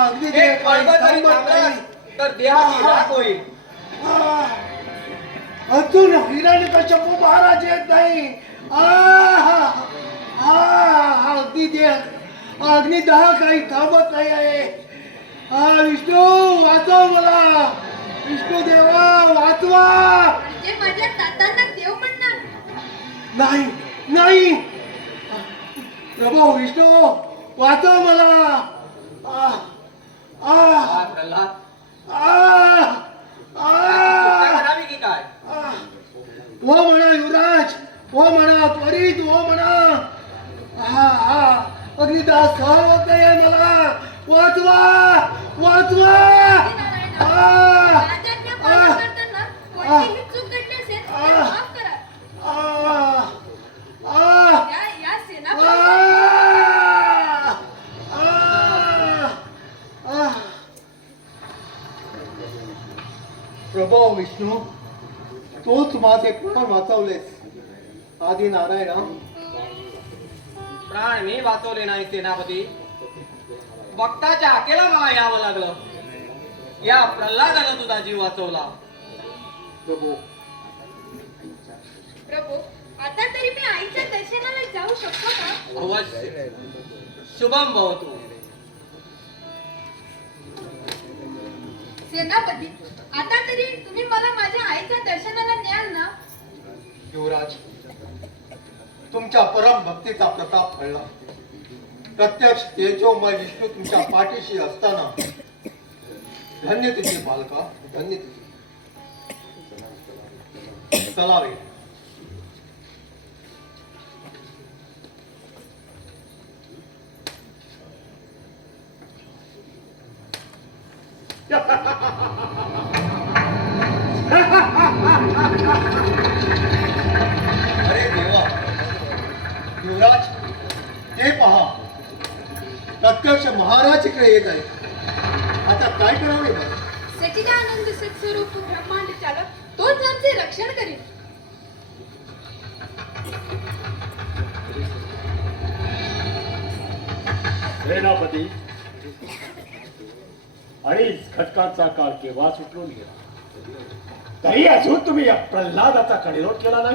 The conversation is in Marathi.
अगदी हे ते कळबं जरी थांबलास तर देहाची राख होईल. अजून हिरण्यकश्यप महाराज येत नाही. अगदी ते अग्निदाह काही थांबत नाही आहे. विष्णू वाचव मला. विष्णू देवा वाचवा. म्हणजे माझ्या तातांना देव म्हणणार? नाही नाही प्रभू विष्णू वाचव मला. हा, प्रल्हाद सुटका करावी की काय? हो म्हणा युवराज, हो म्हणा त्वरित, हो म्हणा. अग्निदाह सहन होत नाहीये मला. वाचवा वाचवा. राजाज्ञा पालन करताना कोणतीही चूक घडली असेल तर माफ करा. या सेनापती प्रभो विष्णू तोच माझे प्राण वाचवलेस. आदी नारायणा प्राण मी वाचवले नाही सेनापती. भक्ताच्या हाकेला मला यावं लागलं. या प्रल्हादानं तुझा जीव वाचवला. प्रभू प्रभू, आता तरी मी आईच्या दर्शनाला जाऊ शकतो का? अवश्य. शुभम भवतु. सेनापती, आता तरी तुम्ही मला माझ्या आईच्या दर्शनाला न्याल ना? युवराज तुमच्या परम भक्तीचा प्रताप कळला. प्रत्यक्ष तेजोमय विष्णू तुमच्या पाठीशी असताना धन्य तुझी बालका, धन्य तुझी. चलावे. अरे देवा युवराज ते पहा प्रत्यक्ष महाराज इकडे येत आहे. आता काय करावे बरं? सच्चिदानंद सत्स्वरूप ब्रह्मांड चालक तोच आमचे रक्षण करील. सेनापती अडीच खटकाचा काळ केव्हा सुटून गेला तरी अजून तुम्ही या प्रल्हादाचा कडेलोट केला नाही.